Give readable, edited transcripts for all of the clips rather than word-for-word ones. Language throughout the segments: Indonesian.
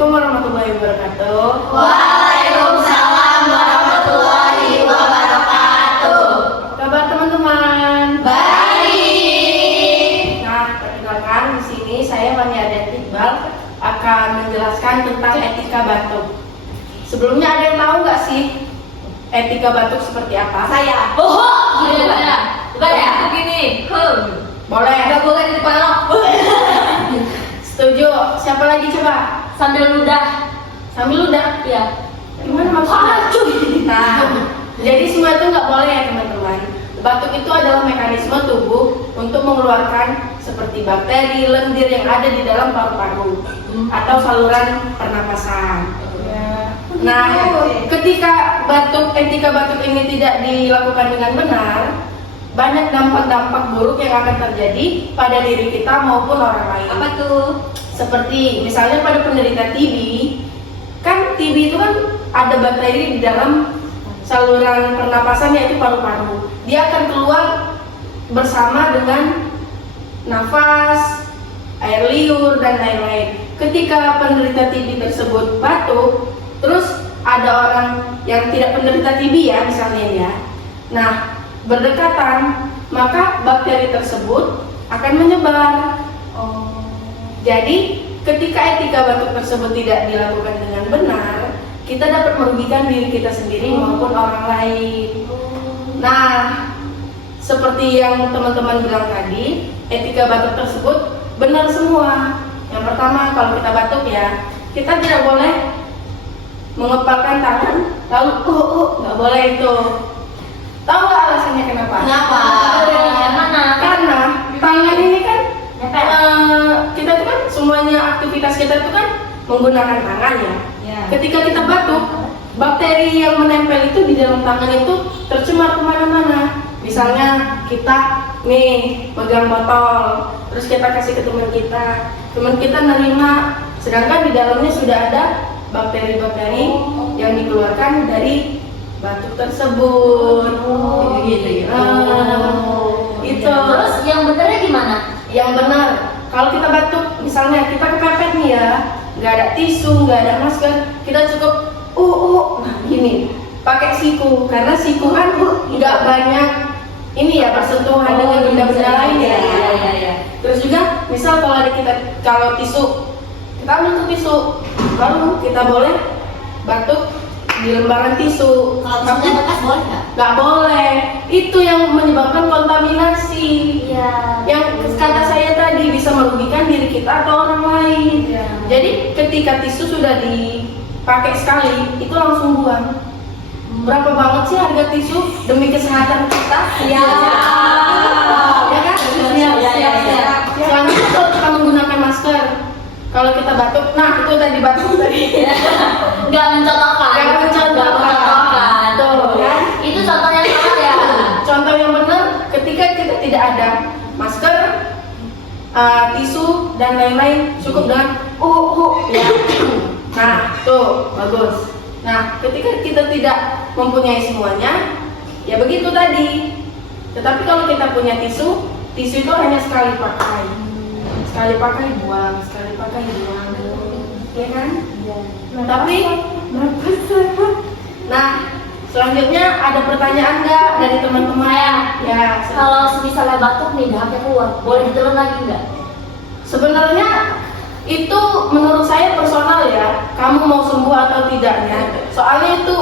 Assalamualaikum warahmatullahi wabarakatuh. Waalaikumsalam warahmatullahi wabarakatuh. Kabar teman-teman? Baik. Nah, perkenalkan di sini saya Fania Iqbal akan menjelaskan tentang etika batuk. Sebelumnya ada yang tahu nggak sih etika batuk seperti apa? Saya. Oh, gimana? Coba begini. Boleh? Enggak boleh di depan. Setuju? Siapa lagi coba? Sambil ludah. Sambil ludah? Iya. Gimana maksudnya? Nah, jadi semua itu nggak boleh ya teman-teman. Batuk itu adalah mekanisme tubuh untuk mengeluarkan seperti bakteri, lendir yang ada di dalam paru-paru atau saluran pernapasan. Nah, ketika etika batuk ini tidak dilakukan dengan benar, banyak dampak-dampak buruk yang akan terjadi pada diri kita maupun orang lain. Apa tuh? Seperti misalnya pada penderita TB, kan TB itu kan ada bakteri di dalam saluran pernapasan yaitu paru-paru. Dia akan keluar bersama dengan nafas, air liur dan lain-lain. Ketika penderita TB tersebut batuk, terus ada orang yang tidak penderita TB ya misalnya ya. Nah, berdekatan, maka bakteri tersebut akan menyebar. Jadi, ketika etika batuk tersebut tidak dilakukan dengan benar, kita dapat merugikan diri kita sendiri maupun orang lain. Nah, seperti yang teman-teman bilang tadi, etika batuk tersebut benar semua. Yang pertama, kalau kita batuk ya, kita tidak boleh mengepalkan tangan, lalu nggak boleh itu. Tahu nggak alasannya kenapa? Kenapa? Yang mana? Karena tangan ini kan kita tuh kan semuanya aktivitas kita tuh kan menggunakan tangan ya. Ketika kita batuk, bakteri yang menempel itu di dalam tangan itu tercemar kemana-mana. Misalnya kita nih pegang botol, terus kita kasih ke teman kita nerima, sedangkan di dalamnya sudah ada bakteri-bakteri yang dikeluarkan dari batuk tersebut. Gitu. Itu. Terus yang benernya gimana? Yang benar, kalau kita batuk, misalnya kita kepepet nih ya, nggak ada tisu, nggak ada masker, kita cukup nah gini, pakai siku, karena siku kan nggak banyak ini ya bersentuhan dengan benda-benda lain ya. Terus juga, misal kalau tisu, kita ambil tisu, baru kita boleh batuk di lembaran tisu. Kalau misalnya bekas boleh nggak? Nggak boleh, itu yang menyebabkan kontaminasi. Iya. Yang kata saya tadi bisa merugikan diri kita atau orang lain. Jadi ketika tisu sudah dipakai sekali, itu langsung buang. Berapa banget sih harga tisu demi kesehatan kita? Ya kan? Selanjutnya kalau kita menggunakan masker, kalau kita batuk, nah itu tadi batuk tadi. Nggak mencontohkan. Tuh kan? Itu contoh yang salah ya. Contoh yang benar, ketika kita tidak ada masker, tisu dan lain-lain, cukup dengan ya. Nah, tuh bagus. Nah, ketika kita tidak mempunyai semuanya, ya begitu tadi. Tetapi kalau kita punya tisu itu hanya sekali pakai. Sekali pakai buang, ya kan? Tapi selanjutnya ada pertanyaan nggak dari teman-teman? Ya. Kalau misalnya batuk nih dahaknya keluar, boleh ditelan lagi nggak? Sebenarnya itu menurut saya personal ya. Kamu mau sembuh atau tidaknya. Soalnya itu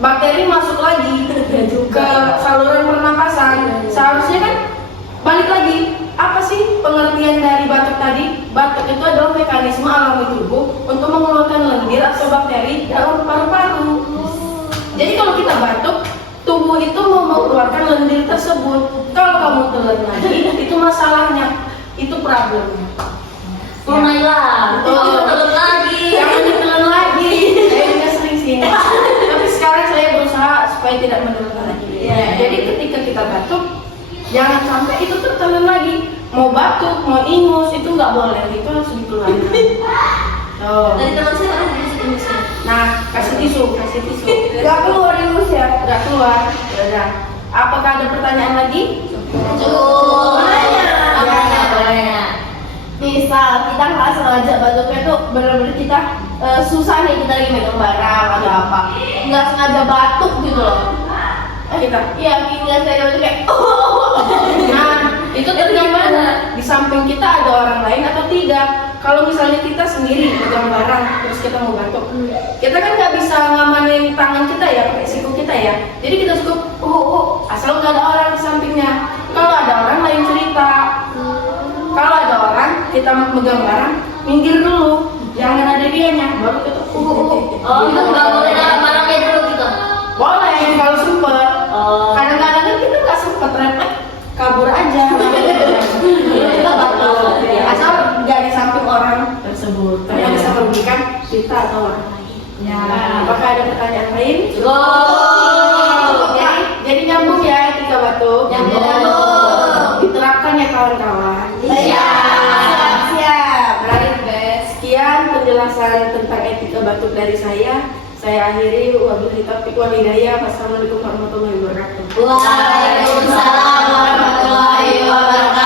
bakteri masuk lagi ke saluran pernapasan. Seharusnya kan balik lagi. Apa sih pengertian dari batuk tadi? Batuk itu adalah mekanisme alami tubuh untuk mengeluarkan lendir atau bakteri dalam paru-paru. Jadi kalau kita batuk, tubuh itu mau mengeluarkan lendir tersebut. Kalau kamu telan lagi, itu masalahnya, itu problemnya. Tunailah, telan lagi. Jangan ditelan lagi. Saya juga sering sini. Tapi sekarang saya berusaha supaya tidak menelan lagi. Jadi ketika kita batuk, jangan sampai itu tertelan lagi. Mau batuk, mau ingus, itu nggak boleh. Itu harus dikeluarkan. Dari teman saya ada ingus. Nah, kasih tisu. Gak keluar ingus ya? Nggak keluar. Yaudah. Apakah ada pertanyaan lagi? Boleh. Boleh. Misal kadang nggak sengaja batuknya tuh bener-bener kita susah nih, kita lagi megang barang atau apa, nggak sengaja batuk gitu loh. Kita, iya, ngeliat saya batuk kayak, nah itu tuh gimana? Di samping kita ada orang lain atau tidak? Kalau misalnya kita sendiri megang barang terus kita mau batuk, kita kan nggak bisa ngamanin tangan kita ya, pakai siku kita ya. Jadi kita cukup asal nggak ada orang di sampingnya. Kalau ada orang lain cerita. Kalau ada orang kita megang barang, minggir dulu, jangan ada dianya, baru kita Oh, itu nggak boleh naruh barangnya dulu gitu. boleh kalau sempet. Kadang-kadang kan kita nggak sempet, refleks kabur aja. Kita batuk, asal nggak di samping orang tersebut, karena bisa merugikan kita atau orang lain. Ya. Nah, apakah ada pertanyaan lain? Go. Jadi nyambung ya etika batuk. Nyambung. Diterapkan ya kawan-kawan. Siap. Baik, sekian penjelasan tentang etika batuk dari saya. Saya akhiri, wabillahi taufiq wal hidayah. Wassalamualaikum warahmatullahi wabarakatuh. Waalaikumsalam warahmatullahi wabarakatuh.